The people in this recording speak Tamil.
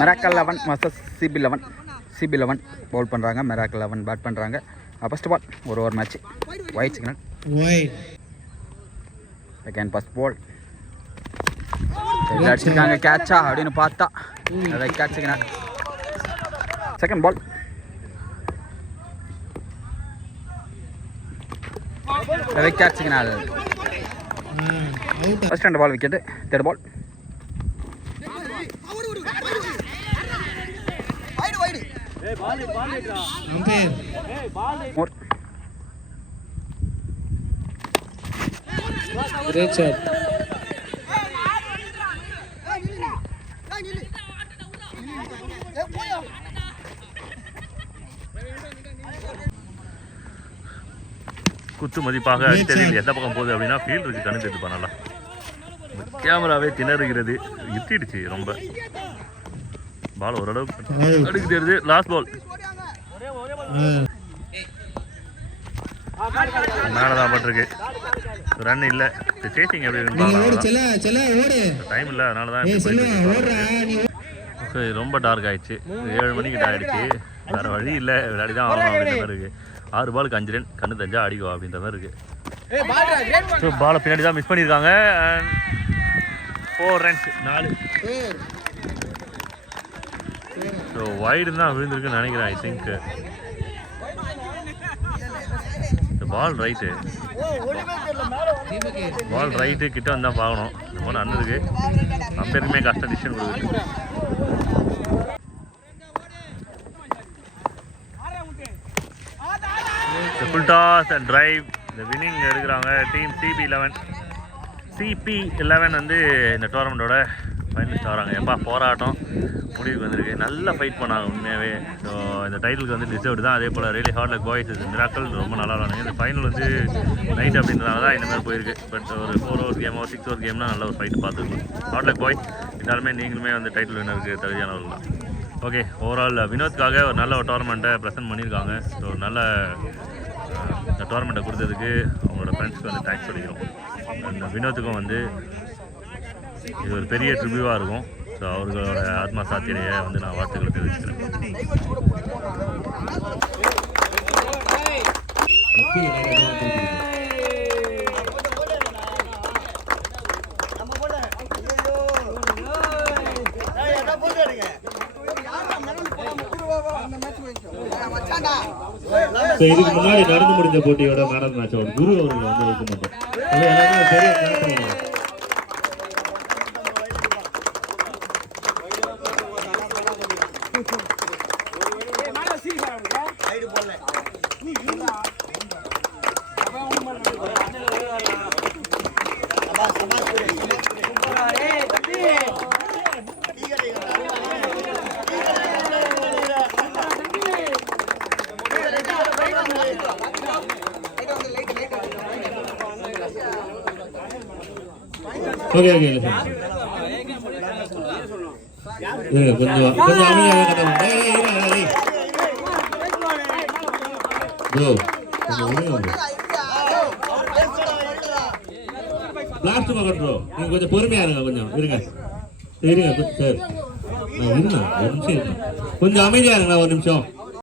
மெராக்கல் 11 வர்சஸ் சிபி 11 பவுல் பண்ணுறாங்க. மெராக்கல் 11 பேட் பண்ணுறாங்க. ஃபர்ஸ்ட் பால் ஒரு over match. Wide signal. Second first ball அடிச்சிருக்காங்க. கேட்சா அப்படின்னு பார்த்தா அதை catch signal. Second ball wicket signal. First 2 ball wicket. Third ball Great shot. குத்து மதிப்பாக அடித்ததில் எந்த பக்கம் போகுது அப்படின்னா ஃபீல்டருக்கு கணக்கு எடுத்து பண்ணலாம். கேமராவே திணறுகிறது. இட்டிடுச்சு ரொம்ப. பால் ஓரளவுக்கு அடிக்க தெரியுது. லாஸ்ட் பால் மேலதான் பட்டிருக்கு. ரன் இல்லை. சேசிங் எப்படி டைம் இல்லை, அதனால தான் ரொம்ப டார்க் ஆயிடுச்சு. 7 மணிக்கிட்ட ஆயிடுச்சு. வேற வழி இல்லை, விளையாடி தான் ஆகணும் அப்படின்ற மாதிரி இருக்கு. 6 பாலுக்கு 5 ரன். கண்ணு தெரிஞ்சா அடிக்கும் அப்படின்ற மாதிரி இருக்கு. ஸோ பாலை பின்னாடி தான் மிஸ் பண்ணியிருக்காங்க. 4 ரன்ஸ் 4. ஸோ வைடு தான் விழுந்திருக்குன்னு நினைக்கிறேன். ஐ திங்க் பால் ரைட்டு கிட்ட வந்தால் பார்க்கணும். இந்த மாதிரி அண்ணதுக்கு அம்பேருக்குமே கஷ்டம் டிசிஷன் கொடுக்குது. Full toss and drive. இந்த வின்னிங் எடுக்கிறாங்க டீம் CP11 வந்து இந்த டோர்னமெண்ட்டோட ஃபைனலிஸ்ட் வராங்க. எப்பா போராட்டம் முடிவுக்கு வந்திருக்கு. நல்லா ஃபைட் பண்ணாங்க உண்மையாகவே. ஸோ இந்த டைட்டிலுக்கு வந்து டிசர்வ்டு தான். அதே போல் really hard like boys miracle ரொம்ப நல்லா விளாடுங்க. இந்த ஃபைனல் வந்து நைட் அப்படின்றதால தான் இந்த மாதிரி போயிருக்கு. பட் ஒரு 4 ஓவர் கேமோ 6 ஓவர் கேம்னா நல்ல ஒரு ஃபைட் பார்த்துருக்கோம். ஹார்ட் லைக் பாய்ஸ் இருந்தாலுமே நீங்களுமே வந்து டைட்டில் வின்னருக்கு தகுதியானவர்கள் தான். ஓகே, ஓவரால் வினோத்காக ஒரு நல்ல ஒரு டோர்னமெண்ட்டை ப்ரெசென்ட் பண்ணியிருக்காங்க. ஸோ நல்ல இந்த டோர்னமெண்ட்டை கொடுத்ததுக்கு அவங்களோட ஃப்ரெண்ட்ஸ்க்கு வந்து தேங்க்ஸ் சொல்லிக்கிறோம். அந்த வினோத்துக்கும் வந்து இது ஒரு பெரிய ட்ரிபியூவாக இருக்கும். ஸோ அவர்களோட ஆத்மா சாத்திரையை வந்து நான் வாழ்த்துக்களை தெரிவிச்சுக்கிறேன். இதுக்கு முன்னாடி நடந்து முடிஞ்ச போட்டியோட மேன் ஆஃப் மேட்ச் குரு அவர்கள் வந்து வைக்க மாட்டோம். அது எல்லாமே பெரிய ஓகே கொஞ்சம் லாஸ்ட் பக்கட்றோம். நீங்க கொஞ்சம் பொறுமையா இருங்க. கொஞ்சம் இருங்க சார். இருங்க ஒரு நிமிஷம் இருங்க. கொஞ்சம் அமைதியா இருங்க ஒரு நிமிஷம்.